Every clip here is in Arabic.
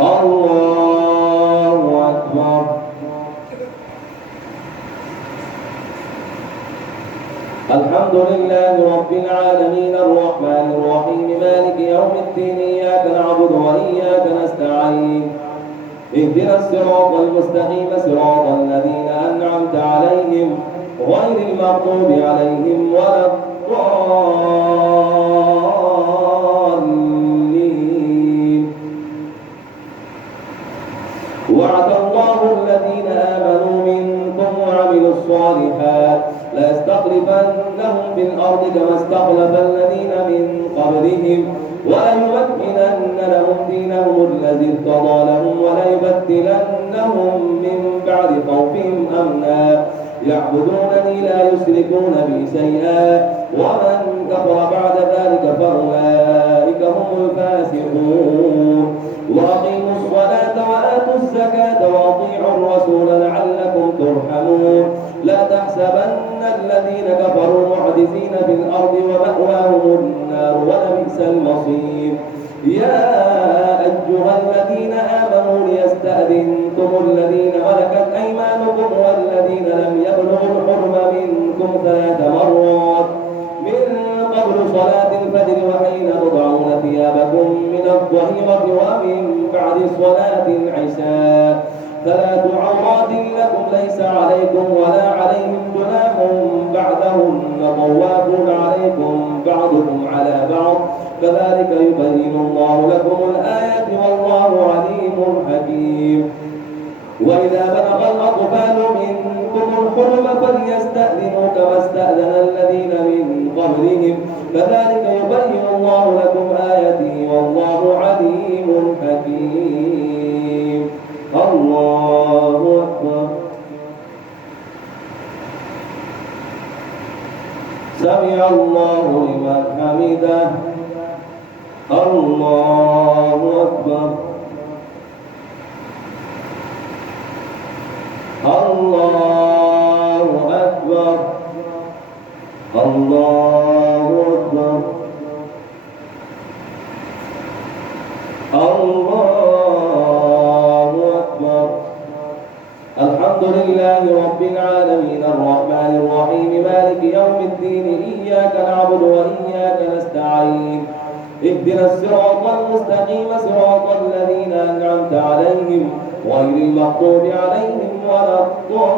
الله أكبر. الحمد لله رب العالمين الرحمن الرحيم مالك يوم الدين إياك نعبد وإياك نستعين اهدنا الصراط المستقيم صراط الذين أنعمت عليهم غير المغضوب عليهم ولا الضالين. وعد الله الذين آمنوا منكم وعملوا الصالحات ليستخلفنهم في الأرض كما استخلف الذين من قبلهم وليمكنن لهم دينهم الذي ارتضى لهم وليبدلنهم من بعد خوفهم أمنا يعبدونني لا يشركون بي شيئا ومن كفر بعد ذلك فأولئك هم الفاسقون. وأقيموا الصلاة وآتوا الزكاة وأطيعوا الرسول لعلكم ترحمون. لا تحسبن الذين كفروا معجزين في الأرض ومأواهم النار ولبئس المصير. يا أيها الذين آمنوا ليستأذنكم الذين ملكت أيمانكم والذين لم يبلغوا الحلم منكم 3 مرات من قبل صلاة الفجر وحين تضعون ثيابكم من الظهيرة ومن بعد صلاة العشاء 3 عورات لكم ليس عليكم ولا عليهم جناح بعدهن طوافون عليكم بعضكم على بعض كذلك يبين الله لكم الآيات والله عليم حكيم. وإذا بلغ الأطفال منكم الحلم فليستأذنوا كما استأذن الذين من قبلهم كذلك يبين الله لكم آياته والله عليم حكيم. الله أكبر. سمع الله لمن حمده. الله أكبر. الله أكبر. الله أكبر. الله أكبر. الحمد لله رب العالمين الرحمن الرحيم مالك يوم الدين إياك نعبد وإياك نستعين اهدنا الصراط المستقيم صراط الذين أنعمت عليهم غير المغضوب عليهم ولا الضالين.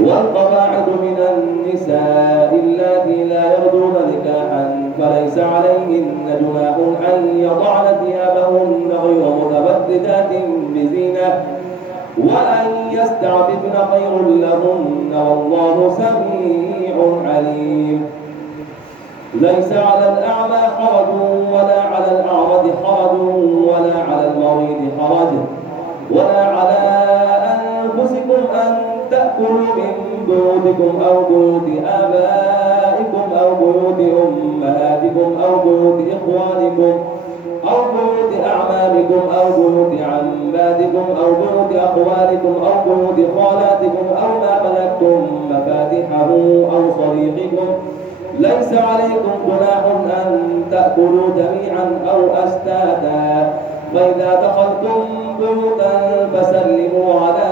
والقواعد من النساء اللاتي لا يرجون نكاحا فليس عليهن جناح أن يضعن ثيابهن غير متبرجات بزينة وأن يستعففن خير لهن والله سميع عليم. ليس على الأعمى حرج ولا على الأعرج حرج ولا على المريض حرج ولا على أنفسكم أن تأكلوا من بيوتكم أو بيوت آبائكم أو بيوت أمهاتكم أو بيوت إخوانكم أو بيوت أعمامكم أو بيوت عماتكم أو بيوت أخوالكم أو بيوت خالاتكم أو ما ملكتم مفاتحه أو صديقكم ليس عليكم جناح أن تأكلوا جميعا أو أشتاتا فإذا دخلتم بيوتا فسلموا على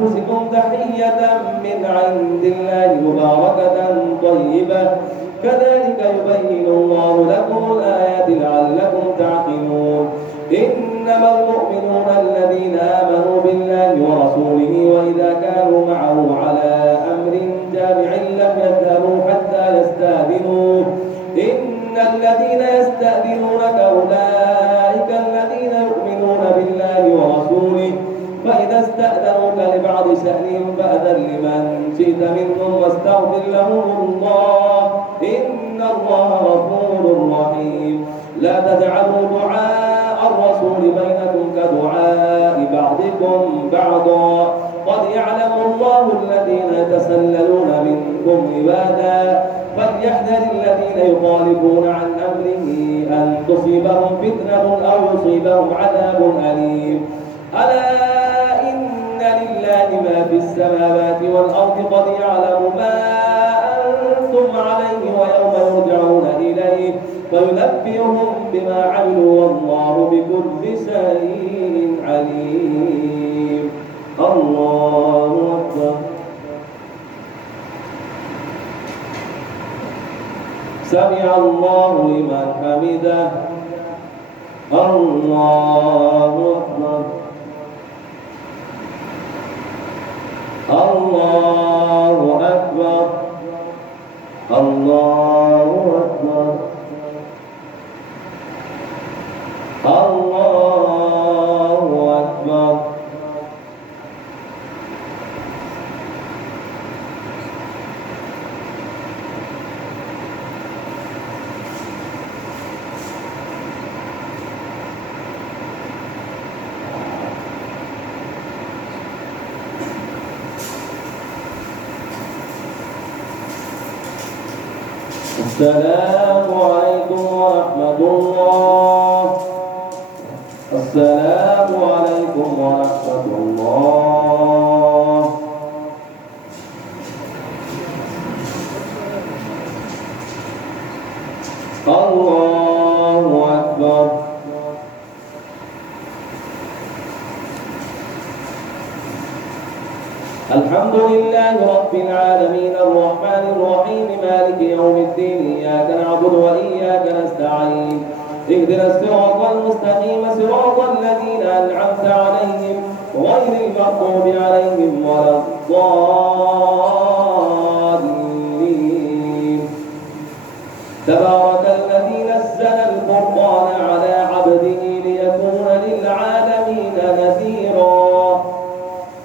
أنفسكم تحية من عند الله مباركة طيبة كذلك يبين الله لكم الآيات لعلكم تعقلون. إنما المؤمنون الذين آمنوا بالله ورسوله وإذا كانوا معه على أمر جامع لم يذهبوا حتى يستأذنوه إن الذين يستأذنونك أولئك الذين يؤمنون بالله ورسوله فإذا استأذنوك لبعض شأنهم فأذن لمن شئت منهم واستغفر لهم الله إن الله غفور رحيم. لا تجعلوا دعاء الرسول بينكم كدعاء بعضكم بعضا قد يعلم الله الذين يتسللون منكم عبادا فليحذر الذين يخالفون عن أمره أن تصيبهم فتنة أو يصيبهم عذاب أليم. ألا إن لله ما في السماوات والأرض قد يعلم ما أنتم فينبئهم بما عملوا والله بكل شيء عليم. الله أكبر. سمع الله لمن حمده. الله أكبر. الله أكبر. الله أكبر. الله أكبر. السلام عليكم ورحمة الله. السلام عليكم ورحمة الله. الله أكبر. الحمد لله رب العالمين الرحمن الرحيم مالك يوم الدين إياك نعبد وإياك نستعين اهدنا الصراط المستقيم صراط الذين أنعمت عليهم غير المغضوب عليهم ولا الضالين. تبارك الذي نزل الفرقان على عبده ليكون للعالمين نذيرا.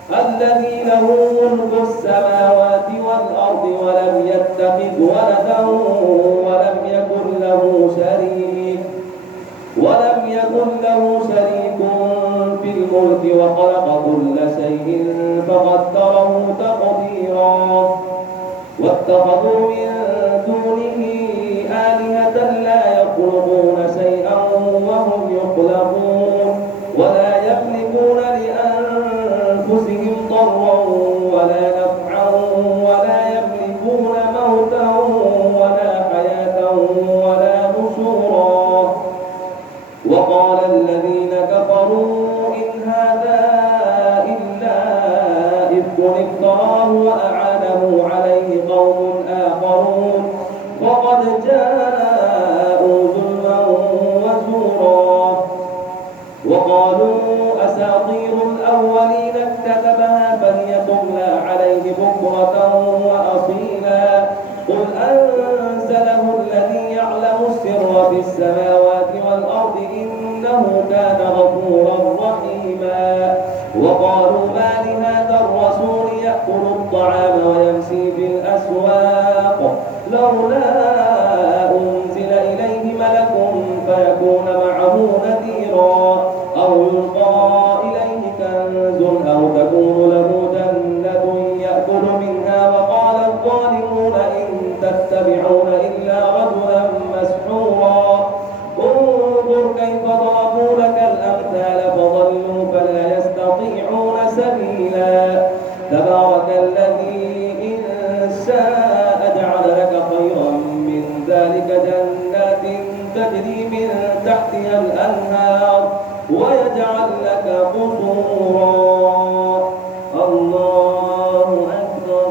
الذي له ملك السماوات والأرض ولم يتخذ ولدا ولم يكن له شريك في الملك وخلق كل شيء فقدره تقديرا. واتخذوا من دونه آلهة لا يخلقون شيئا وهم يخلقون ولا يملكون لأنفسهم ضرا ولا نفعا ولا يملكون موتا ولا حياة ولا نشورا. وقال الذين كفروا إن هذا إلا إفك افتراه وأعانه عليه قوم آخرون وقد جاءوا ظلما وزورا. وقالوا أساطير الأولين اكتتبها فليتملى عليه بكرة وأصيلا. قل أنزله الذي يعلم السر في السماوات والأرض إنه كان غفورا رحيما. وقالوا ما لهذا الرسول يأكل الطعام ويمشي في الأسواق لولا أنزل إليه ملك فيكون معه نذيرا أو يلقى إليه كنز أو تكون له جنة يأكل منها. وقال الظالمون إن تتبعون إلا رجلا مسحورا. انظر كيف ضربوا لك الأمثال فضلوا فلا يستطيعون سبيلا. تبارك الذي إن شاء جعل لك خيرا من ذلك جنات تجري من تحتها الأنهار ويجعل لك قصورا. الله أكبر.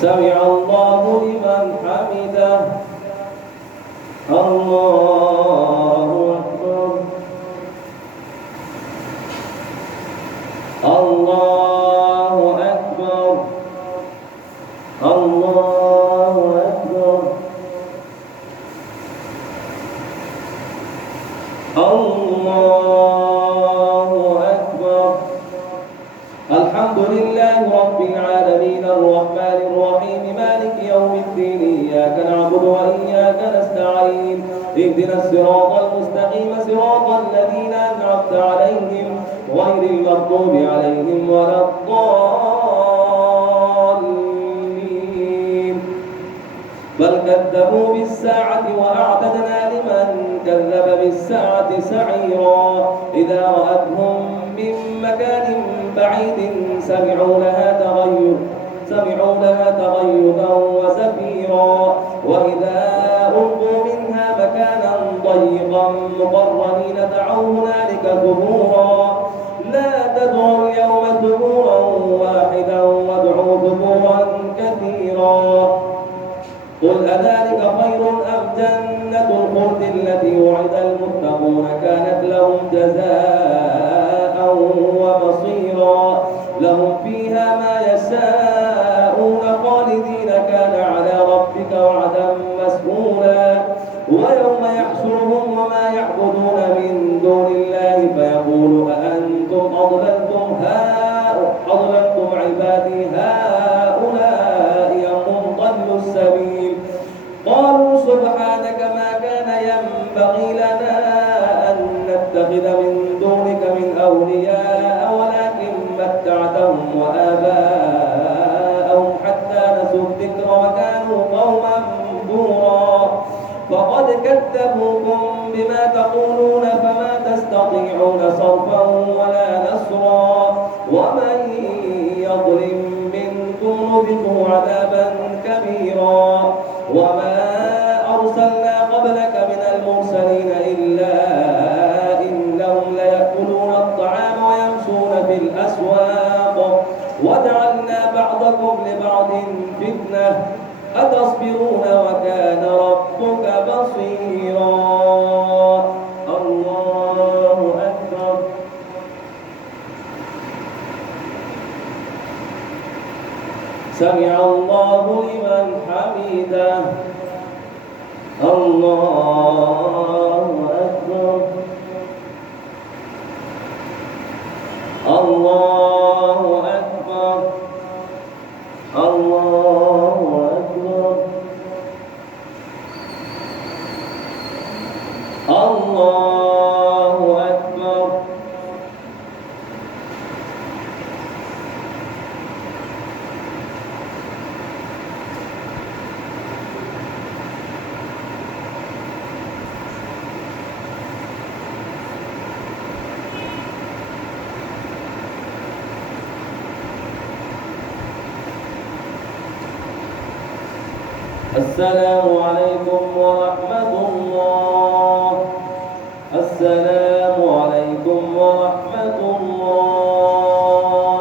سمع الله لمن حمده. الله أكبر. الله أكبر. الله أكبر. الله أكبر. الحمد لله رب العالمين الرحمن الرحيم مالك يوم الدين إياك نعبد وإياك نستعين اهدنا الصراط المستقيم صراط الذين أنعمت عليهم غير المغضوب عليهم ولا الضالين. بل كذبوا بالساعة وأعتدنا لمن كذب بالساعة سعيرا. إذا رأتهم من مكان بعيد سمعوا لها تغيظا وزفيرا وإذا ألقوا منها مكانا ضيقا مقرنين دعوا هنالك ثبورا لا تدعوا اليوم ثبورا واحدا وادعوا ثبورا كثيرا قل أذلك خير أم جنة الخلد التي وعد المتقون كانت لهم جزاء ومصيرا لهم فيها ما يشاءون خالدين كان على ربك وعدا مسئولا ويوم يحشرهم وما يعبدون من دون الله فيقول أأنتم أضللتم عبادي هؤلاء أم ضلوا السبيل قالوا سبحانك ما كان ينبغي لنا أن نتخذ من دونك من أولياء ولكن متعتهم وآباءهم حتى نسوا الذكر وكانوا قوما بورا فقد كذبوكم بما تقولون فما تستطيعون صرفا ولا نصرا ومن يظلم منكم نذقه عذابا كبيرا وما أرسلنا قبلك من المرسلين إلا إنهم ليأكلون الطعام ويمشون في الأسواق وجعلنا بعضكم لبعض فتنة أتصبرون وكان ربك بصيرا الله أكبر سمع الله لمن حمده الله أكبر الله أكبر الله أكبر الله أكبر السلام عليكم ورحمة الله السلام عليكم ورحمة الله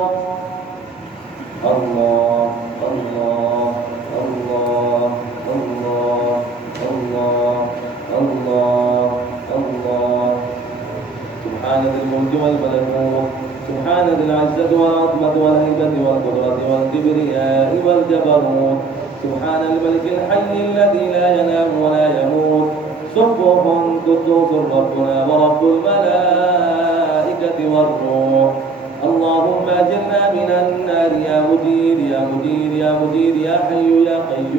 الله الله الله الله الله الله الله سبحان ذي الملك والملكوت سبحان ذي العزة والعظمة والهيبة والقدرة والكبرياء والجبروت سبحان الملك الحي الذي لا ينام ولا يموت سبح قدوس ربنا ورب الملائكة والروح اللهم أجرنا من النار يا مجير يا مجير يا مجير يا حي يا قيوم